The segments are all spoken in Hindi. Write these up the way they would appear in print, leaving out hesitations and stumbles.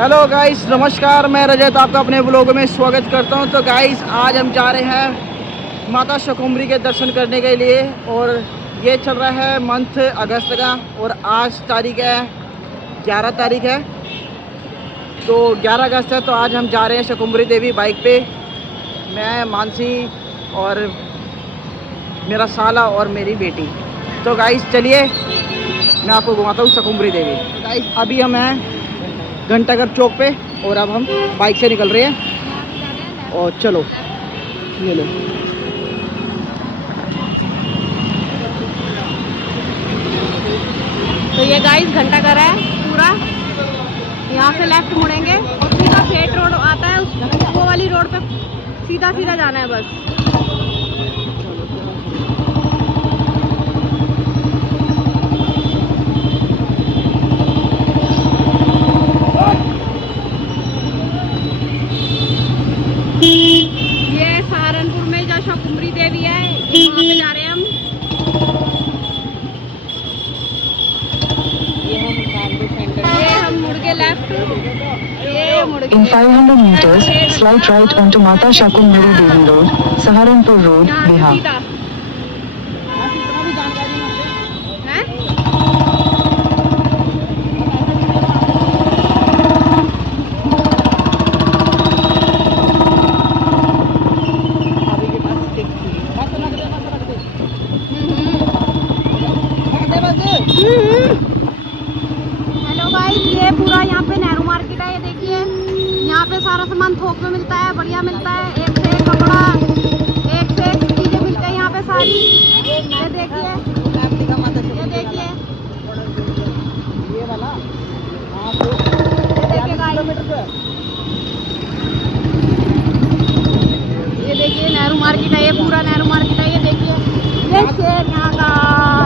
हेलो गाइस, नमस्कार। मैं रजत आपका अपने ब्लॉग में स्वागत करता हूं। तो गाइस, आज हम जा रहे हैं माता शाकुंभरी के दर्शन करने के लिए और ये चल रहा है मंथ अगस्त का और आज तारीख है 11 तारीख है। तो 11 अगस्त है, तो आज हम जा रहे हैं शाकुंभरी देवी बाइक पे। मैं, मानसी और मेरा साला और मेरी बेटी। तो गाइस चलिए, मैं आपको घुमाता हूँ शाकुंभरी देवी। गाइस अभी हम हैं घंटाघर चौक पे और अब हम बाइक से निकल रहे हैं और चलो ये लो। तो ये गाइस घंटाघर है पूरा। यहाँ से लेफ्ट मुड़ेंगे और सीधा फेट रोड आता है, उस वो वाली रोड पे सीधा सीधा जाना है बस। ये सहारनपुर में जो शाकुंभरी देवी है, वहाँ पे जा रहे हैं हम। ये हम मुड़ के लेफ्ट, ये मुड़ के In 500 meters, slight right onto Mata Shakumbhari Devi Road, Saharanpur Road, यहाँ से Bihar. सीधा है। हेलो गाइस, ये पूरा यहाँ पे नेहरू मार्केट है। ये देखिए, यहाँ पे सारा सामान थोक में मिलता है, बढ़िया मिलता है। एक से एक कपड़ा, एक से एक चीजें मिलती है यहाँ पे सारी। ये देखिए, ये देखिए, ये वाला ये देखिए गाइस, ये देखिए नेहरू मार्केट है। ये पूरा नेहरू मार्केट है। ये देखिए, ये शेर यहाँ का,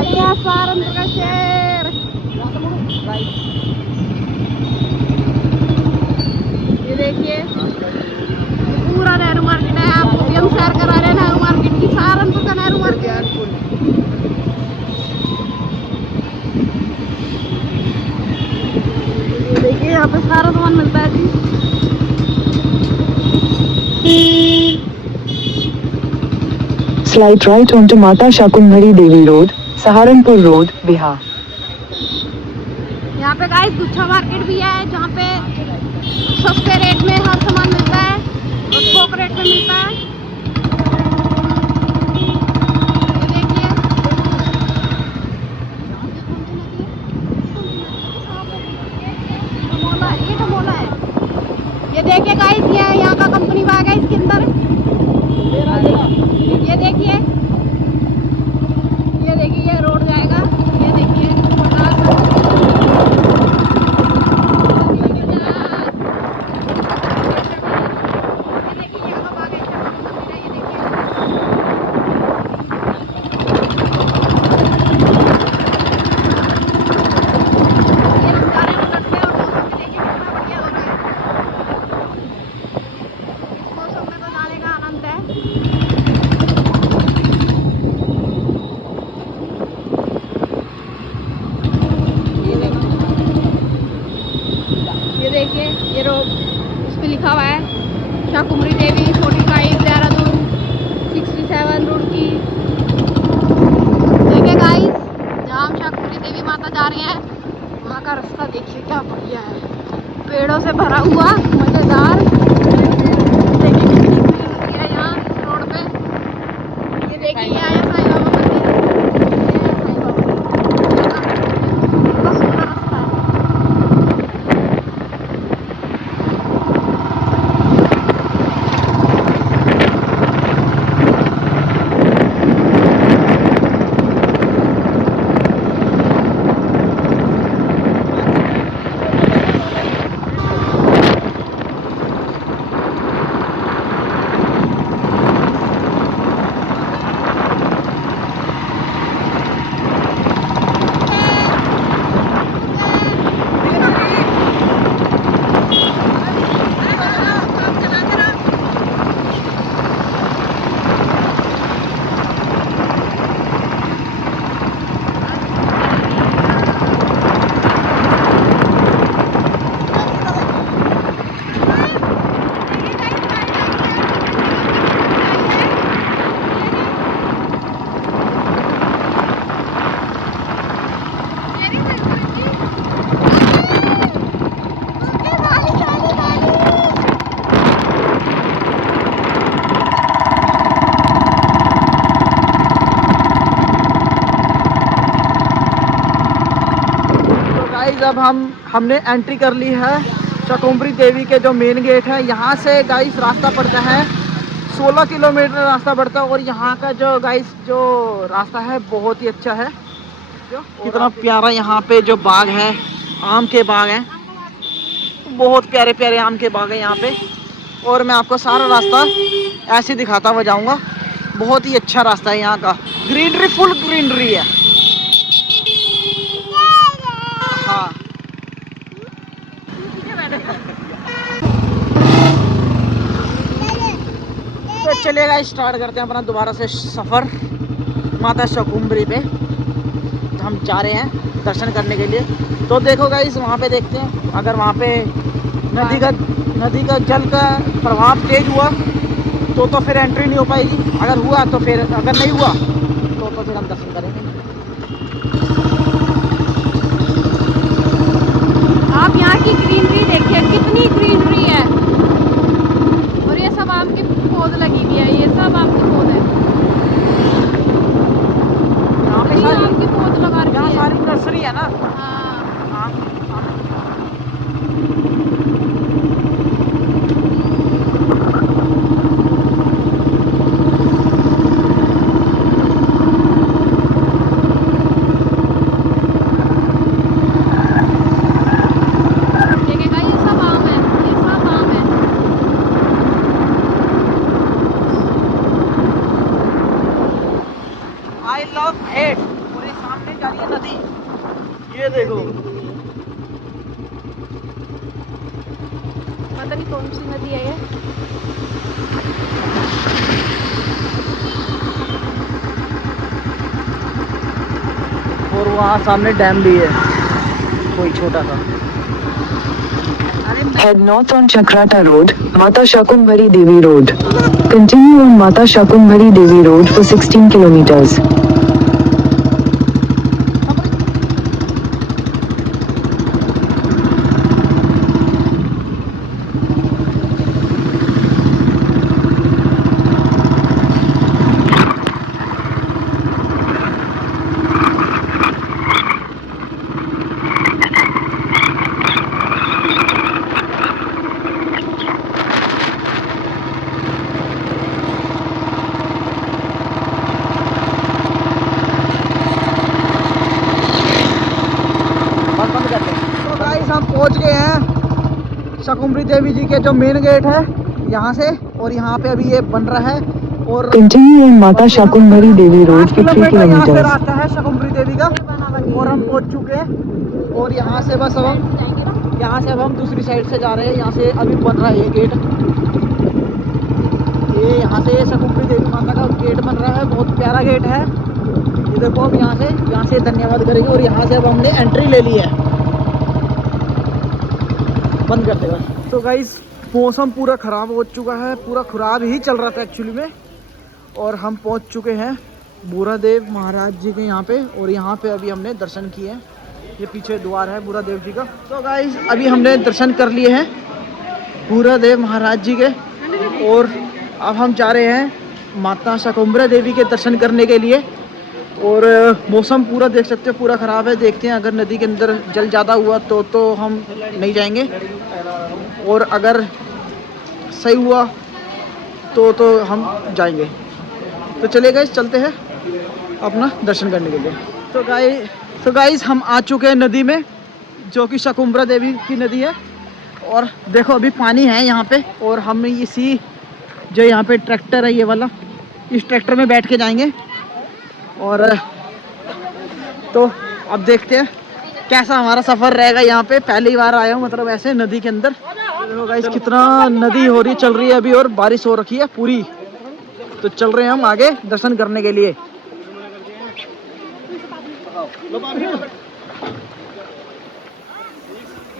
ये सहारनपुर का शेर। ये देखिए, पूरा नेहरू मार्केट है। आपको भी हम सैर करा रहे हैं नेहरू मार्केट की, सहारनपुर का नेहरू मार्केट। ये देखिए, यहाँ पे सारा सामान मिलता है जी। Slight right onto Mata Shakumbhari Devi Road, Saharanpur Road, Bihar. यहाँ पे गाइस गुच्छा मार्केट भी है, जहाँ पे सस्ते रेट में हर सामान मिलता है और थोक रेट में मिलता है। ये देखिए, ये टमोला है। ये देखिए गाइस, ये यहाँ का कंपनी बाग है, इसके अंदर। ये देखिए, ये देखिए, ये रोड जाएगा। ये देखिए, देखिए, ये रोड, इस पे लिखा हुआ है शाकुंभरी देवी 45 देहरादून 67 रुड़की। देखिए गाइस, जहाँ हम शाकुंभरी देवी माता जा रहे हैं, वहाँ का रास्ता देखिए क्या बढ़िया है, पेड़ों से भरा हुआ, मजेदार। देखिए कितनी ग्रीनरी है यहाँ रोड पे। ये देखिए, ये आया साईं बाबा मंदिर। ये है साईं बाबा, बहुत सुंदर रास्ता है। हमने एंट्री कर ली है शाकुंभरी देवी के जो मेन गेट है। यहाँ से गाइस रास्ता पड़ता है 16 किलोमीटर रास्ता पड़ता है। और यहाँ का जो गाइस जो रास्ता है बहुत ही अच्छा है। कितना प्यारा यहाँ पे जो बाग है, आम के बाग हैं, बहुत प्यारे प्यारे आम के बाग हैं यहाँ पे। और मैं आपको सारा रास्ता ऐसे दिखाता हुआ जाऊँगा। बहुत ही अच्छा रास्ता है यहाँ का, ग्रीनरी, फुल ग्रीनरी है। हाँ तो चलेगा, स्टार्ट करते हैं अपना दोबारा से सफ़र माता शाकुंभरी पे। तो हम जा रहे हैं दर्शन करने के लिए। तो देखो गाइस वहाँ पे देखते हैं, अगर वहाँ पे नदी का जल का प्रभाव तेज हुआ तो फिर एंट्री नहीं हो पाएगी। अगर हुआ तो फिर, अगर नहीं हुआ तो फिर हम दर्शन करेंगे। आप यहाँ की ग्रीनरी देखिए, कितनी ग्रीनरी है। और ये सब आम की पौध लगी हुई है, ये सब आम की पौध है। यहाँ पे आम की पौध लगा रखी है। सारी नर्सरी है ना। हाँ। आई लव हेट, पूरे सामने जा रही है नदी, ये देखो। पता नहीं कौन सी नदी है ये। और वहाँ सामने डैम भी है कोई छोटा सा। Head north on Chakrata Road, Mata Shakumbhari Devi Road. Continue on Mata Shakumbhari Devi Road for 16 kilometers. हम पहुंच गए हैं शाकुंभरी देवी जी के जो मेन गेट है यहाँ से। और यहाँ पे अभी ये बन रहा है। और Continue on Mata Shakumbhari Devi Road for 3 यहाँ से kilometers. रास्ता है शाकुंभरी देवी का। और हम पहुंच चुके हैं। और यहाँ से बस अब हम दूसरी साइड से जा रहे हैं। यहाँ से अभी बन रहा है ये गेट। ये यहाँ से शाकुंभरी देवी माता का गेट बन रहा है, बहुत प्यारा गेट है। ये देखो, अब यहाँ से धन्यवाद करेंगे। और यहाँ से अब हमने एंट्री ले ली है। बंद कर देगा। तो गाइस मौसम पूरा ख़राब हो चुका है, पूरा ख़राब ही चल रहा था एक्चुअली में। और हम पहुंच चुके हैं बूरादेव महाराज जी के यहाँ पे। और यहाँ पे अभी हमने दर्शन किए हैं। ये पीछे द्वार है बूरादेव जी का। तो गाइस अभी हमने दर्शन कर लिए हैं बूरादेव महाराज जी के। और अब हम जा रहे हैं माता शाकुंभरी देवी के दर्शन करने के लिए। और मौसम पूरा देख सकते हो, पूरा ख़राब है। देखते हैं, अगर नदी के अंदर जल ज़्यादा हुआ तो हम नहीं जाएंगे। और अगर सही हुआ तो हम जाएंगे। तो चले गाइस, चलते हैं अपना दर्शन करने के लिए। तो गाइस हम आ चुके हैं नदी में, जो कि शाकुंभरी देवी की नदी है। और देखो अभी पानी है यहाँ पे। और हम इसी जो यहाँ पे ट्रैक्टर है ये वाला, इस ट्रैक्टर में बैठ के जाएंगे। और तो अब देखते हैं कैसा हमारा सफ़र रहेगा। यहाँ पे पहली बार आया हूँ, मतलब ऐसे नदी के अंदर। देखो गाइस कितना नदी हो रही, चल रही है अभी। और बारिश हो रखी है पूरी। तो चल रहे हैं हम आगे दर्शन करने के लिए।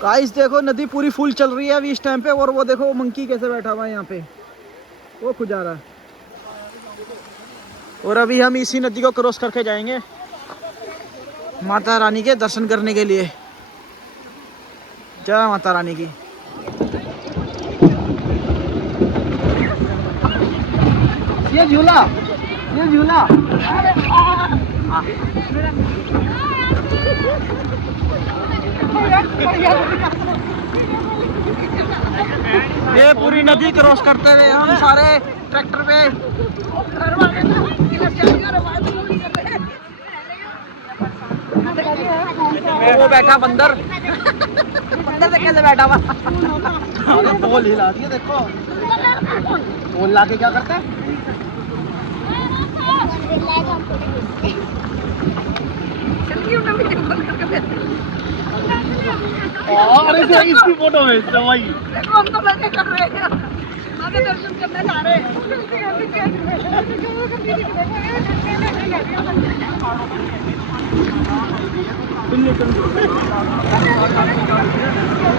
गाइस देखो नदी पूरी फुल चल रही है अभी इस टाइम पे। और वो देखो मंकी कैसे बैठा हुआ है यहाँ पे, वो खुजा रहा है। और अभी हम इसी नदी को क्रॉस करके जाएंगे माता रानी के दर्शन करने के लिए। जय माता रानी की। ये झूला, ये झूला। ये पूरी नदी क्रॉस करते हुए हम सारे ट्रैक्टर पे। वो बैठा बंदर, बंदर से कैसे बैठा हुआ? बोल हिला दिए देखो। बोल ला के क्या करता है? अरे इसकी फोटो है भाई। हम तो लगे कर रहे हैं, आगे दर्शन करने जा रहे हैं।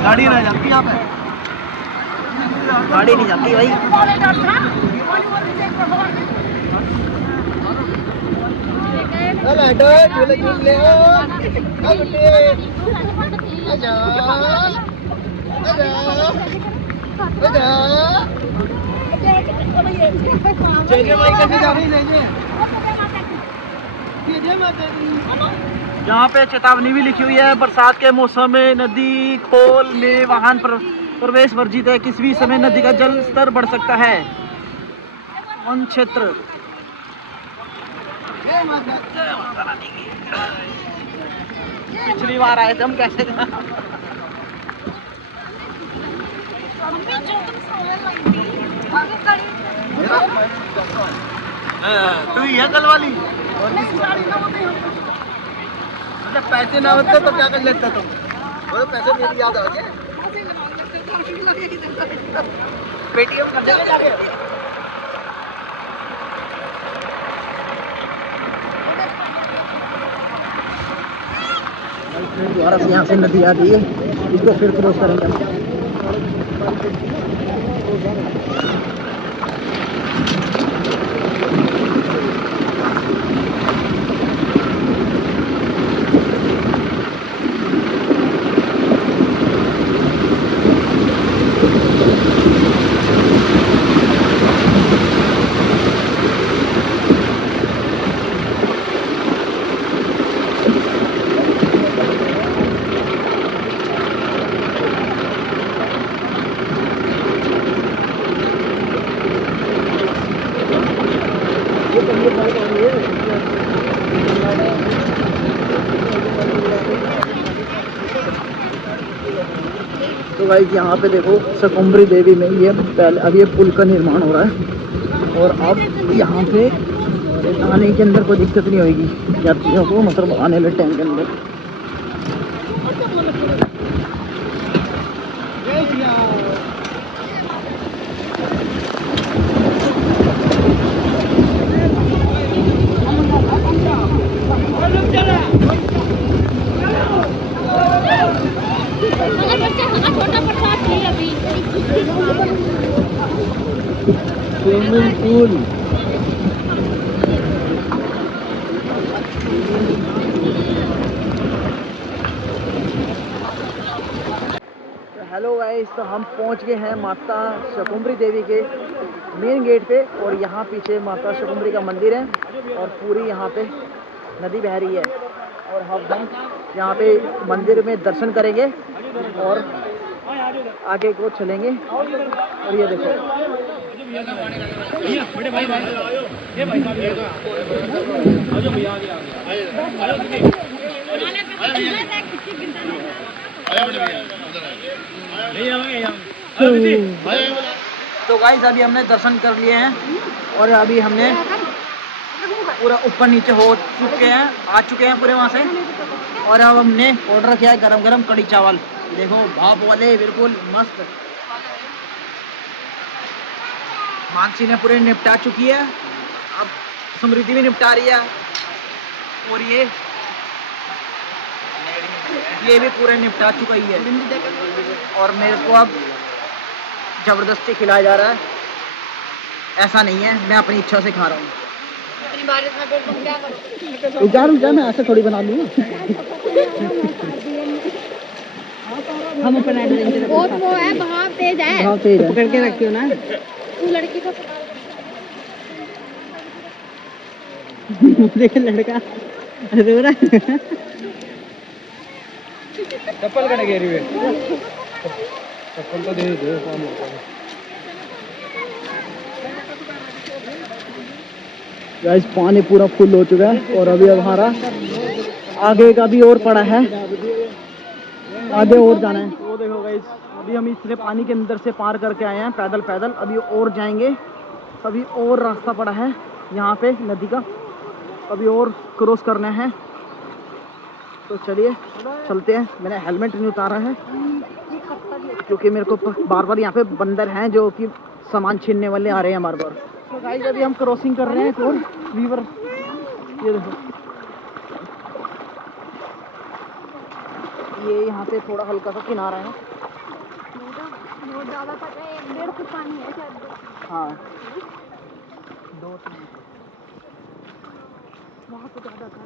गाड़ी ना जाती यहाँ पे, गाड़ी नहीं जाती भाई। यहाँ पे चेतावनी भी लिखी हुई है, बरसात के मौसम में नदी खोल में वाहन प्रवेश वर्जित है। किसी भी समय नदी का जल स्तर बढ़ सकता है। वन क्षेत्र। पिछली बार आए थे हम, कैसे तू ही है कल वाली। पैसे ना होते तो क्या कर लेता तुम? और पैसे मेरी याद आ गए। पेटीएम कर दे। दोबारा से यहाँ से नदी आ गई है, इसको फिर क्रॉस करेंगे। तो गाइस यहाँ पे देखो शकुम्भरी देवी में ये पहले अब ये पुल का निर्माण हो रहा है और अब यहाँ पे आने के अंदर कोई दिक्कत नहीं होगी यात्रियों को, मतलब आने वाले टाइम के अंदर। Swimming pool. हेलो गाइस, तो हम पहुंच गए हैं माता शकुम्भरी देवी के मेन गेट पे और यहाँ पीछे माता शकुम्भरी का मंदिर है और पूरी यहाँ पे नदी बह रही है और हम यहाँ पे मंदिर में दर्शन करेंगे और आगे को चलेंगे। और ये देखो तो गाइस अभी हमने दर्शन कर लिए हैं और अभी हमने पूरा ऊपर नीचे हो चुके हैं, आ चुके हैं पूरे वहाँ से। और अब हमने ऑर्डर किया है गरम गरम कड़ी चावल, देखो भाप वाले बिल्कुल मस्त। मानसी ने पूरे निपटा चुकी है, अब समृद्धि भी निपटा रही है और ये भी पूरे निपटा चुका ही है और मेरे को अब जबरदस्ती खिलाया जा रहा है। ऐसा नहीं है, मैं अपनी इच्छा से खा रहा हूँ। मैं ऐसे थोड़ी बना लूँ। हम अपना वो है भाव तेज है, भाव तेज है, पकड़ के रखियो ना। तू लड़की को देख लड़का रो रहा है। चप्पल कने घेरी हुए चप्पल तो दे दो काम होता है। गाइस पानी पूरा फुल हो चुका है और अभी हमारा आगे का भी और पड़ा है, आगे और जाना है। वो देखो गाइस अभी हम इसलिए पानी के अंदर से पार करके आए हैं पैदल पैदल, अभी और जाएंगे, अभी और रास्ता पड़ा है यहाँ पे नदी का, अभी और क्रॉस करना है। तो चलिए चलते हैं। मैंने हेलमेट नहीं उतारा है क्योंकि मेरे को बार बार यहाँ पे बंदर हैं जो कि सामान छीनने वाले आ रहे हैं बार बार। तो गाइस अभी हम क्रॉसिंग कर रहे हैं और रिवर, ये देखो ये यहाँ पे थोड़ा हल्का सा किनारा है। बहुत ज़्यादा पता है, 1-1.5 फुट पानी है शायद। हाँ 2-3 बहुत ज़्यादा था।